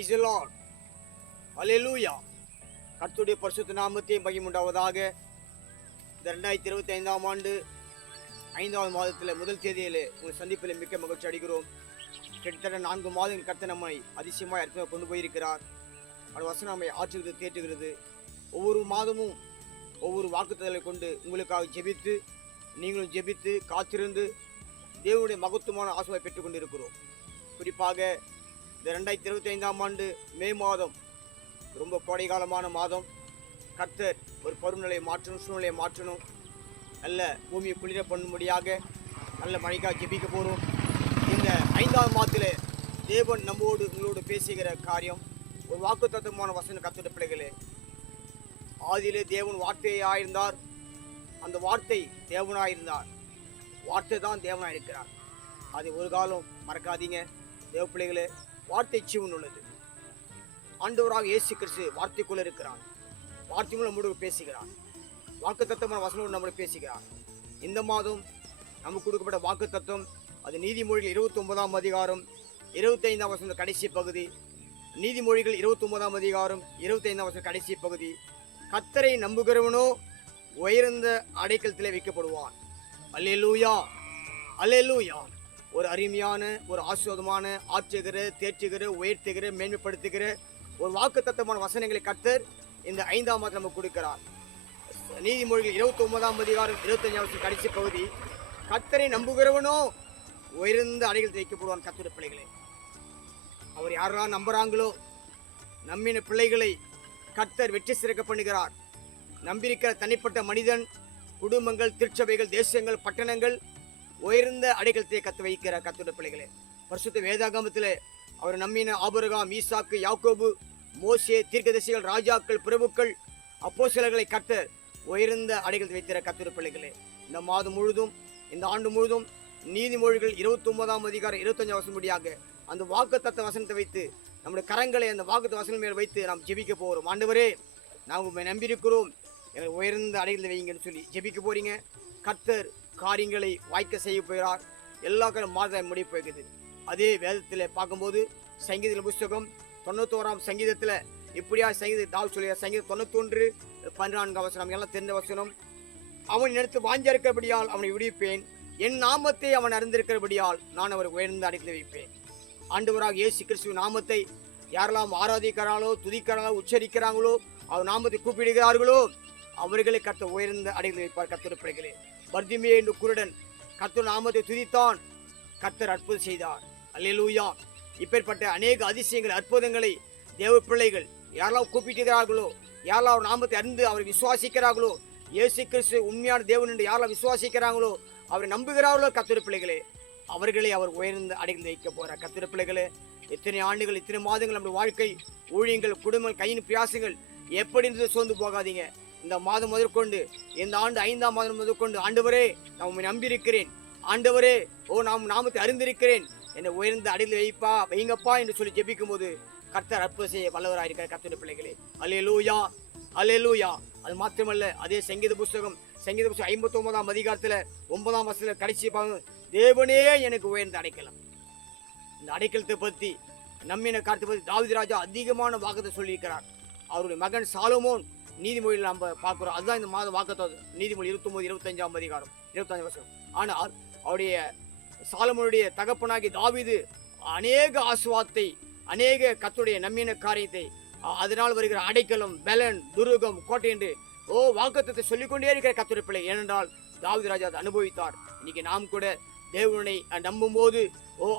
Praise the Lord. ஹல்லேலூயா. கர்த்தருடைய பரிசுத்த நாமத்தை மகிமையுண்டாவதாக. இந்த 2025ஆம் ஆண்டு 5வது மாதத்தில் முதல் தேதியிலே உங்கள் சந்திப்பில் மிக்க மகிழ்ச்சி அடைகிறோம். கிட்டத்தட்ட 4 மாதங்கள் கர்த்தர் நம்மை அதிசயமாக இடத்துல கொண்டு போயிருக்கிறார். அந்த வசனம் நம்மை ஆற்றுகிறது, தேற்றுகிறது. ஒவ்வொரு மாதமும் ஒவ்வொரு வாக்குத்தத்தங்களை கொண்டு உங்களுக்காக ஜெபித்து, நீங்களும் ஜெபித்து காத்திருந்து தேவனுடைய மகத்துவமான ஆசீர்வாதத்தை பெற்றுக் கொண்டிருக்கிறோம். குறிப்பாக இந்த 2025ஆம் ஆண்டு மே மாதம் ரொம்ப கோடைகாலமான மாதம். கர்த்தர் ஒரு பருவநிலையை மாற்றணும், சூழ்நிலையை மாற்றணும், நல்ல பூமியை குளிர பண்ணும்படியாக நல்ல மழைக்காக ஜெபிக்க போகிறோம். இந்த 5ஆம் மாதத்தில் தேவன் நம்மோடு உங்களோடு பேசுகிற காரியம் ஒரு வாக்குத்தத்தமான வசனம். கர்த்தருடைய பிள்ளைகளே, ஆதியிலே தேவன் வார்த்தையாயிருந்தார், அந்த வார்த்தை தேவனாயிருந்தார், வார்த்தை தான் தேவனாயிருக்கிறார். அதை ஒரு காலம் மறக்காதீங்க தேவ பிள்ளைகளே. வார்த்தை ஜீவன் உள்ளது. ஆண்டவராக இயேசு கிறிஸ்து வார்த்தைக்குள்ள இருக்கிறார். வார்த்தைக்குள்ள நம்மோடு பேசுகிறார். வாக்குத்தத்தமான வசனோடு நம்மோடு பேசுகிறார். இந்த மாதம் நமக்கு கொடுக்கப்பட்ட வாக்குத்தத்தம் அது நீதிமொழிகள் 29ஆம் அதிகாரம் 25ஆம் வசனம் கடைசி பகுதி. நீதிமொழிகள் 29ஆம் அதிகாரம் 25ஆம் வசனம் கடைசி பகுதி. கர்த்தரை நம்புகிறவனோ உயர்ந்த அடைக்கலத்திலே வைக்கப்படுவான். அல்லேலூயா, அல்லேலூயா. ஒரு அருமையான, ஒரு ஆசீர்வாதமான, ஆற்றுகிற, தேற்றுகிற, உயர்த்துகிற, மேன்மைப்படுத்துகிற ஒரு வாக்குத்தத்தமான வசனங்களை கர்த்தர் இந்த 5ஆம் மாதம் நமக்கு கொடுக்கிறார். நீதிமொழிகள் 29ஆம் அதிகாரம் 25ஆம் வசனம் கடைசி பகுதி. கர்த்தரை நம்புகிறவனோ உயர்ந்த அடைக்கலத்தில் வைக்கப்படுவான். கர்த்தருடைய பிள்ளைகளே, அவர் யாரெல்லாம் நம்புறாங்களோ நம்பின பிள்ளைகளை கர்த்தர் வெற்றி சிறக்க பண்ணுகிறார். நம்பியிருக்கிற தனிப்பட்ட மனிதன், குடும்பங்கள், திருச்சபைகள், தேசங்கள், பட்டணங்கள் உயர்ந்த அடைக்கலத்தை கத்து வைக்கிற கர்த்தருடைய பிள்ளைகளே. பரிசுத்த வேதாகமத்திலே அவர் நம்பின ஆபிரகாம், ஈசாக்கு, யாக்கோபு, மோசே, தீர்க்கதரிசிகள், ராஜாக்கள், பிரபுக்கள், அப்போஸ்தலர்களை கர்த்தர் உயர்ந்த அடைக்கலத்தை வைத்திருக்கிற கர்த்தருடைய பிள்ளைகளே. இந்த மாதம் முழுதும், இந்த ஆண்டு முழுதும் நீதிமொழிகள் 29ஆம் அதிகாரம் 25ஆம் வசனம் முடியாக அந்த வாக்குத்தத்த வசனத்தை வைத்து நம்முடைய கரங்களை அந்த வாக்குத்த வசனம் மேல் வைத்து நாம் ஜெபிக்க போகிறோம். ஆண்டவரே, நாம் உண்மை நம்பியிருக்கிறோம், எங்களை உயர்ந்த அடைக்கலத்தை வைங்கன்னு சொல்லி ஜெபிக்க போறீங்க. கர்த்தர் காரியங்களை வாய்க்க செய்ய போகிறார். எல்லா காலம் மாதம் முடிய போகிறது. அதே வேதத்தில் பார்க்கும்போது சங்கீத புஸ்தகம் 91ஆம் சங்கீதத்தில் இப்படியா சங்கீத தாவீது சொல்கிறார். சங்கீதம் 91 14ஆம் வசனம் எல்லாம் தெரிந்த வசனம். அவன் எடுத்து வாஞ்ச இருக்கிறபடியால் அவனை விடுவிப்பேன், என் நாமத்தை அவன் அறிந்திருக்கிறபடியால் நான் அவரை உயர்ந்த அடைக்கலத்தில் வைப்பேன். ஆண்டவராக இயேசு கிறிஸ்துவின் நாமத்தை யாரெல்லாம் ஆராதிக்கிறாங்களோ, துதிக்கிறாங்களோ, உச்சரிக்கிறாங்களோ, அவர் நாமத்தை கூப்பிடுகிறார்களோ அவர்களை கர்த்தர் உயர்ந்த அடைக்கலத்தில் வைப்பார். கர்த்தருடைய பிள்ளைகளே, பர்திமே என்று குருடன் கர்த்தர் நாமத்தை துதித்தான், கர்த்தர் அற்புதம் செய்தார். அல்லேலூயா. இப்பேற்பட்ட அநேக அதிசயங்கள், அற்புதங்களை தேவ பிள்ளைகள் யாரெல்லாம் கூப்பிட்டுகிறார்களோ, யாரெல்லாம் அவர் நாமத்தை அறிந்து அவரை விசுவாசிக்கிறார்களோ, இயேசு கிறிஸ்து உண்மையான தேவன் என்று யாரெல்லாம் விசுவாசிக்கிறாங்களோ, அவரை நம்புகிறார்களோ கர்த்தருடைய பிள்ளைகளே, அவர்களை அவர் உயர்ந்த அடைக்கலத்தில் வைக்க போகிறார். கர்த்தருடைய பிள்ளைகளே, எத்தனை ஆண்டுகள், இத்தனை மாதங்கள் நம்முடைய வாழ்க்கை, ஊழியங்கள், குடும்பம், கையின் பிரயாசங்கள் எப்படி இருந்தது சோர்ந்து போகாதீங்க. இந்த மாதம் முதற்கொண்டு, இந்த ஆண்டு 5ஆம் மாதம் முதற்கொண்டு, ஆண்டவரே நான் உண்மை நம்பியிருக்கிறேன், ஆண்டவரே நாம் நாமத்தை அறிந்திருக்கிறேன், என்னை உயர்ந்த அடைக்கலத்தில் வைங்கப்பா என்று சொல்லி ஜெபிக்கும் போது கர்த்தர் அற்புதம் செய்ய வல்லவராயிருக்கிற கர்த்தருடைய பிள்ளைகளே. அல்லேலூயா, அல்லேலூயா. அது மாத்திரமல்ல, அதே சங்கீத புஸ்தகம் 59ஆம் அதிகாரத்தில் 9ஆம் வசனத்தில் கடைசி பாகம், தேவனே எனக்கு உயர்ந்த அடைக்கலம். இந்த அடைக்கலத்தை பற்றி நம்பின காரியத்தை பற்றி தாவீது ராஜா அதிகமான வாக்குத்தை சொல்லியிருக்கிறார். அவருடைய மகன் சாலமோன் நீதிமொழியில் நம்ம பார்க்கிறோம். அதுதான் இந்த மாத வாக்குத்தத்தம். நீதிமொழி 29 25ஆம் அதிகாரம் 25ஆம் வசனம். ஆனால் அவருடைய சாலமோனுடைய தகப்பனாகி தாவீது அநேக ஆசீர்வாதத்தை, அநேக கர்த்தருடைய நம்பின காரியத்தை, அதனால் வருகிற அடைக்கலம், பலன், துருகம், கோட்டை என்று வாக்குத்தத்தை சொல்லிக்கொண்டே இருக்கிற கர்த்தருடைய பிள்ளை. ஏனென்றால் தாவீது ராஜா அதை அனுபவித்தார். இன்னைக்கு நாம் கூட தேவனை நம்பும் போது,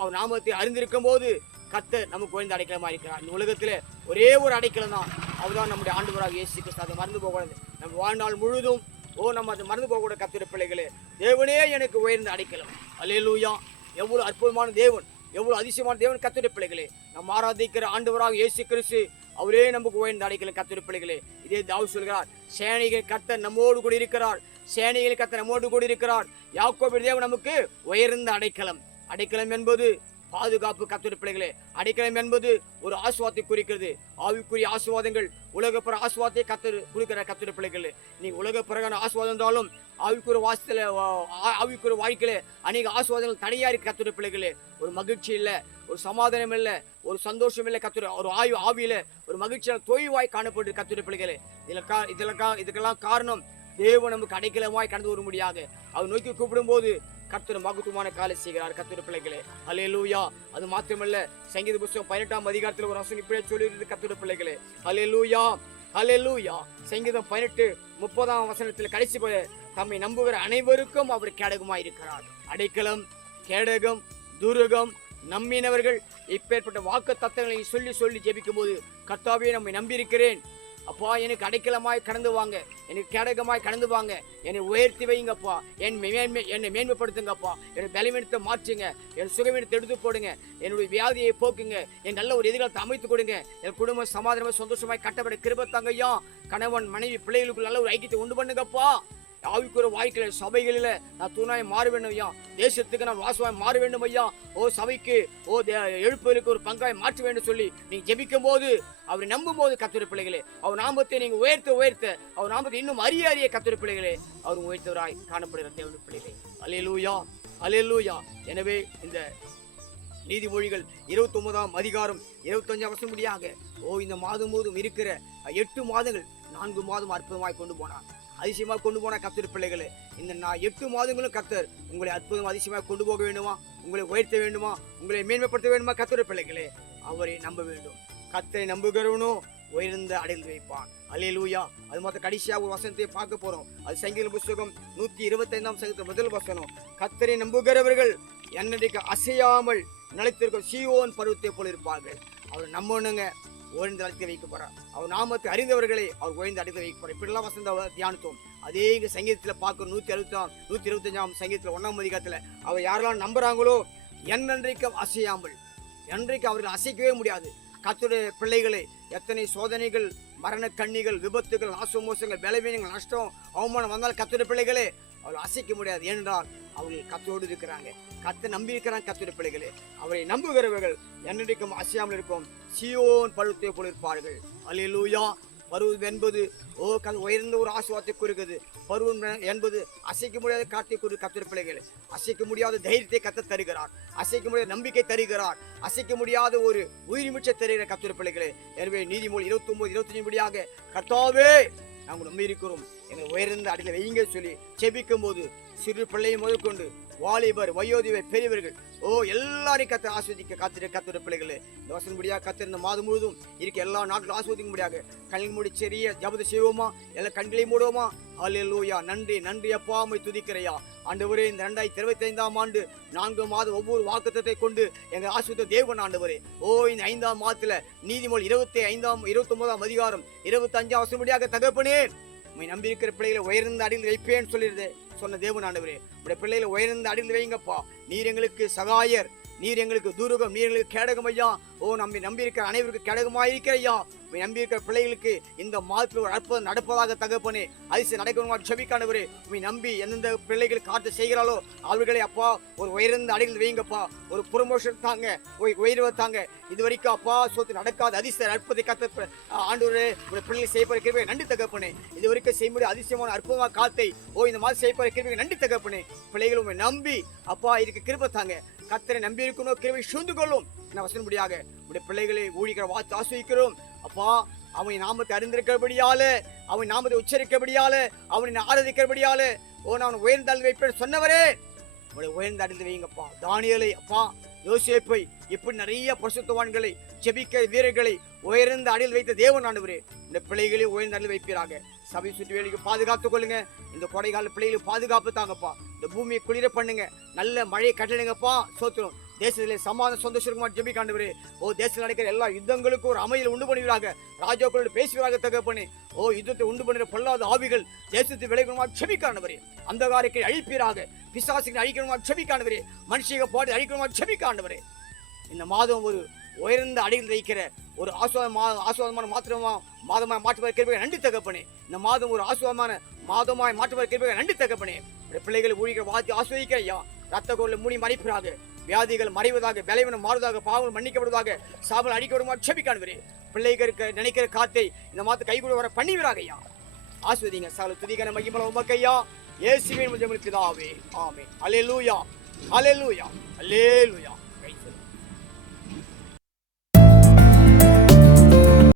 அவர் நாமத்தை அறிந்திருக்கும் போது கர்த்தர் நமக்கு உயர்ந்த அடைக்கலமா இருக்கிறார். இந்த உலகத்தில் ஒரே ஒரு அடைக்கலம் தான், அவர்தான் நம்முடைய ஆண்டவராக இயேசு கிறிஸ்து. அதை மறந்து போகக்கூடாது. நம்ம வாழ்நாள் முழுதும் நம்ம அதை மறந்து போகக்கூட கர்த்தருடைய பிள்ளைகளே, தேவனே எனக்கு உயர்ந்த அடைக்கலம். அல்லேலூயா. எவ்வளவு அற்புதமான தேவன், எவ்வளவு அதிசயமான தேவன் கர்த்தருடைய பிள்ளைகளே. நம்ம ஆராதிக்கிற ஆண்டவராக இயேசு கிறிஸ்து அவரே நமக்கு உயர்ந்த அடைக்கலம். கர்த்தருடைய பிள்ளைகளே, இதே தாவீது சொல்கிறார், சேனைகள் கர்த்தர் நம்மோடு கூட இருக்கிறார், சேனைகள் கர்த்தர் நம்மோடு கூட இருக்கிறார். யாக்கோபின் தேவன் நமக்கு உயர்ந்த அடைக்கலம். அடைக்கலம் என்பது பாதுகாப்பு. கர்த்தருடைய பிள்ளைகளே, அடைக்கலம் என்பது ஒரு ஆசீர்வாதத்தை குறிக்கிறது. ஆவிக்குரிய ஆசீர்வாதங்கள், உலகப்புற ஆசீர்வாதத்தை கர்த்தர் கொடுக்கிற. கர்த்தருடைய பிள்ளைகளே, நீ உலக பிறகான ஆசீர்வாதம் இருந்தாலும் ஆவிக்குரிய வாசத்துல ஆவிக்குரிய வாழ்க்கையில அநேக ஆசீர்வாதங்கள் தனியா இருக்கு. கர்த்தருடைய பிள்ளைகளே, ஒரு மகிழ்ச்சி இல்ல, ஒரு சமாதானம் இல்ல, ஒரு சந்தோஷம் இல்ல. கர்த்தர் ஒரு ஆவியில ஒரு மகிழ்ச்சியால் தொய்வாய் காணப்பட்டு. கர்த்தருடைய பிள்ளைகளே, இதுக்கெல்லாம் காரணம் தேவன் நமக்கு அடைக்கலமாய் கடந்து வரும்படியாக அவர் நோக்கி கூப்பிடும் போது கர்த்தர் மகத்துவமான காலை செய்கிறார். கர்த்தருடைய பிள்ளைகளே, அல்லேலூயா. அது மாத்திரமல்ல, சங்கீத புத்தகம் 18ஆம் அதிகாரத்தில் ஒரு வசனம் இப்படியே சொல்லியிருக்கு. கர்த்தருடைய பிள்ளைகளே, அல்லேலூயா, அல்லேலூயா. சங்கீதம் 18:30 வசனத்தில் கடைசி போல, தம்மை நம்புகிற அனைவருக்கும் அவர் கேடகமாய் இருக்கிறார். அடைக்கலம், கேடகம், துருகம், நம்பினவர்கள். இப்பேற்பட்ட வாக்கு தத்தங்களை சொல்லி சொல்லி ஜெபிக்கும் போது, கர்த்தாவே நம்மை நம்பியிருக்கிறேன் அப்பா, எனக்கு அடைக்கலமாய் கடந்து வாங்க, எனக்கு கேடகமாய் கடந்து வாங்க, என்னை உயர்த்தி வைங்கப்பா, என்னை மேன்மைப்படுத்துங்கப்பா, என்னை பலவீனத்தை மாற்றுங்க, என் சுகவீனத்தை எடுத்து போடுங்க, என்னுடைய வியாதியை போக்குங்க, என் நல்ல ஒரு எதிர்காலத்தை அமைத்து கொடுங்க, என் குடும்பம் சமாதானமாக சந்தோஷமாய் கட்டப்பட கிருபை தாங்கய்யா. கணவன் மனைவி பிள்ளைகளுக்கு நல்ல ஒரு ஐக்கியத்தை உண்டு பண்ணுங்கப்பா. ஆவிக்குரிய வாழ்க்கையில சபைகளில நான் தூணாய் மாற வேண்டும் ஐயா. தேசத்துக்கு நான் வாசமாய் மாற வேண்டும் ஐயா. ஓ சபைக்கு எழுப்புதலுக்கு ஒரு பங்காய் மாற்ற வேண்டும் சொல்லி நீங்க ஜெபிக்கும் போது, அவரை நம்பும் போது கர்த்தருடைய பிள்ளைகளே, அவர் நாமத்தை நீங்க உயர்த்த அவர் நாமத்தை இன்னும் அறிய கர்த்தருடைய பிள்ளைகளே, அவர் உயர்த்தவராய் காணப்படுகிற தேவனுடைய பிள்ளைகளே. அல்லேலூயா, அல்லேலூயா. எனவே இந்த நீதிமொழிகள் 29ஆம் அதிகாரம் 25ஆம் வசனம் முடியாக, இந்த மாதம் போதும் இருக்கிற 8 மாதங்கள் 4 மாதம் அற்புதமாய் கொண்டு போனார், அதிசயமாக கொண்டு போன. கர்த்தருடைய பிள்ளைகளே, இந்த 8 மாதங்களும் கர்த்தர் உங்களை அற்புதம் அதிசயமாக கொண்டு போக வேண்டுமா, உங்களை உயர்த்த வேண்டுமா, உங்களை மேன்மைப்படுத்த வேண்டுமா? கர்த்தருடைய பிள்ளைகளே, அவரை நம்ப வேண்டும். கர்த்தரை நம்புகிறவனோ உயர்ந்த அடைந்து வைப்பான். அல்லேலூயா. அது மாத்திரம் கடைசியாக ஒரு வசனத்தை பார்க்க போறோம். அது சங்கீத புத்தகம் 125ஆம் சங்கீதம் முதல் வசனம். கர்த்தரை நம்புகிறவர்கள் என்னைக்கு அசையாமல் நிலைத்திருக்கும் சீயோன் பருவத்தை போல இருப்பார்கள். அவர் நம்பணுங்க, உயர்ந்து அழைத்து வைக்க போறார். அவர் நாமத்தை அறிந்தவர்களை அவர் உயர்ந்து அழைத்து வைக்க போறார். இப்படிலாம் வசந்த தியானித்தோம். அதே இங்க சங்கீதத்தில் பார்க்கிறோம். 125ஆம் சங்கீதத்தில் 1ஆம் அதிகாரத்துல அவர் யாரெல்லாம் நம்புறாங்களோ என்னன்றைக்கும் அசையாமல், என்றைக்கு அவர்கள் அசைக்கவே முடியாது. கர்த்தருடைய பிள்ளைகளை எத்தனை சோதனைகள், மரண கண்ணிகள், விபத்துகள், நாசமோசங்கள், பலவீனங்கள், நஷ்டம், அவமானம் வந்தால் கர்த்தருடைய பிள்ளைகளே அவர்கள் அசைக்க முடியாது. ஏனென்றால் அவர்கள் கர்த்தரோடு இருக்கிறாங்க, கர்த்தரை நம்பி இருக்கிறாங்க. கர்த்தருடைய பிள்ளைகளே, அவரை நம்புகிறவர்கள் என்னைக்கும் அசையாமல் இருக்கும் சீயோன் பருவத்தை போல இருப்பார்கள். அல்லேலூயா. பருவம் என்பது உயர்ந்த ஒரு ஆசீர்வாதத்தை குறிக்கிறது. பருவம் என்பது அசைக்க முடியாத காட்டை குறி. கர்த்தருடைய பிள்ளைகளே, அசைக்க முடியாத தைரியத்தை கர்த்தர் தருகிறார், அசைக்க முடியாத நம்பிக்கை தருகிறார், அசைக்க முடியாத ஒரு உயிர்மிச்சை தருகிற கர்த்தருடைய பிள்ளைகளே. எனவே நீதிமொழி 29-25 படியாக, கர்த்தாவே நாங்கள் நம்பி இருக்கிறோம், எங்களை உயர்ந்த அடியில் வைங்க சொல்லி செபிக்கும் போது, சிறு பிள்ளையை முதற்கொண்டு வாலிபர், வயோதிபர், பெரியவர்கள் எல்லாரையும் கர்த்தர் ஆஸ்வதிக்க கர்த்தருடைய பிள்ளைகளே. இந்த வசனம் முடியாக கர்த்தர் இந்த மாதம் முழுவதும் இருக்க எல்லா நாட்களும் ஆஸ்வதிக்க முடியாக கண்கள் மூடி சிறிய ஜபத்தை செய்வோமா, எல்லா கண்களை மூடுவோமா? அல்லேலூயா. நன்றி, நன்றி அப்பா, உம்மை துதிக்கிறையா ஆண்டவரே. இந்த 2025ஆம் ஆண்டு 4 மாதம் ஒவ்வொரு வாக்குத்தத்தை கொண்டு எங்க ஆஸ்வதித்த தேவன் ஆண்டவரே. இந்த 5ஆம் மாதத்துல நீதிமொழி 29ஆம் அதிகாரம் 25ஆம் வசனம் முடியாக, தகப்பனே உம்மை நம்பி இருக்கிற பிள்ளைகளை உயர்ந்த அடியில் வைப்பேன்னு சொல்லிடுது சொன்ன தேவன் ஆண்டவரே. உடைய பிள்ளைகளை உயர்ந்த அடியில் வைங்கப்பா. நீர் எங்களுக்கு சகாயர், நீர் எங்களுக்கு தூரகம், நீர் எங்களுக்கு கேடகம் ஐயா. நம்மை நம்பி இருக்கிற அனைவருக்கு கேடகமாயிருக்கிற ஐயா. நம்பி இருக்கிற பிள்ளைகளுக்கு இந்த மாதத்தில் ஒரு அற்புதம் நடப்பதாக தகப்பனே அதிசயம் நடக்கணுமா ஜெபிக்கானவரே. உண்மை நம்பி எந்தெந்த பிள்ளைகள் காத்து செய்கிறாளோ அவர்களை அப்பா ஒரு உயர்ந்த அடியில் வைங்கப்பா. ஒரு ப்ரொமோஷன் தாங்க, உயர்வை தாங்க. இது வரைக்கும் அப்பா சொத்து நடக்காத அதிசய அற்புதத்தை கத்த ஆண்டவரே ஒரு பிள்ளைகள் செய்யப்படுற கிருபையை நன்றி தகப்பனே. இது வரைக்கும் செய்ய முடிய அதிசயமான அற்புதமான காத்தை இந்த மாதிரி செய்யப்படுற கிருபையை நன்றி தகப்பனே. பிள்ளைகள் உண்மை நம்பி அப்பா இதுக்கு கிருபை தாங்க. கர்த்தரை நம்பி இருக்கணும், கிருபை சூழ்ந்து கொள்ளும் வசனபடியாக உடைய பிள்ளைகளை ஊழிக்கிற வார்த்தை ஆசிரிக்கிறோம் அப்பா. அவனை நாமத்தை அறிந்திருக்கிறபடியால, அவன் நாமத்தை உச்சரிக்கிறபடியால, அவனை ஆராதிக்கிறபடியால நான் உயர்ந்த அழில் வைப்பேன் சொன்னவரே உடைய உயர்ந்த அழில் வைங்கப்பா. தானியேலை அப்பா, யோசேப்பை, இப்படி நிறைய பரிசுத்தவான்களை, ஜெபிக்க வீரர்களை உயர்ந்த அடியில் வைத்த தேவன் ஆண்டவரே இந்த பிள்ளைகளை உயர்ந்த அடியில் வைப்பீராக. சபை சுற்றி வேலைக்கு பாதுகாத்துக் கொள்ளுங்க. இந்த கொடைகால பிள்ளைகளுக்கு பாதுகாப்பு தாங்கப்பா. இந்த பூமியை குளிர பண்ணுங்க, நல்ல மழையை கட்டளைங்கப்பா. சோத்திரம் தேசத்திலே சமாதான சந்தோஷமாக ஜெபிக்காண்டவரே. தேசத்தில் நடக்கிற எல்லா யுத்தங்களுக்கும் ஒரு அமைதியில் உண்டு பண்ணுவீராக. ராஜாக்களோடு பேசுவீராக தகப்பனே. யுத்தத்தை உண்டு பண்ணுற பொல்லாத ஆவிகள் தேசத்தை விளைவிக்கணுமா ஜெபிக்காண்டவரே. அந்தகாரத்தை அழிப்பீராக, பிசாசுகளை அழிக்கணுமா ஜெபிக்காண்டவரே. மனுஷிக பாட்டு அழிக்கணுமா ஜெபிக்காண்டவரே. இந்த மாதம் ஒரு உயர்ந்த அடியில் வைக்கிற ஒரு ஆசுவாதமான மாதமாய் மாற்றுவதற்கு கிருபையை நன்றி தகப்பனே. இந்த மாதம் ஒரு ஆசுவாதமான மாதமாய் மாற்றுவதற்கு கிருபையை நன்றி தகப்பனே. பிள்ளைகளை ஊழிக்கிற வார்த்தை ஆஸ்வதிக்கிற ஐயா. ரத்த கோரில் மூடி மறைப்பீராக. வியாதிகள் மறைவதாக, பலவீனம் மாறுவதாக, பாவங்கள் மன்னிக்கப்படுவதாக, சாபல் அடிக்கப்படுமா செபிக்கானுவரே. பிள்ளைகளுக்கு நினைக்கிற காத்தை இந்த மாதம் கைகூட வர பண்ணிவிடாக ஐயா. ஆஸ்வதிங்க சால துதிகன மகிமல உமக்கையா இயேசுவின் மூலமாக பிதாவே ஆமென். அல்லேலூயா அல்லேலூயா அல்லேலூயா.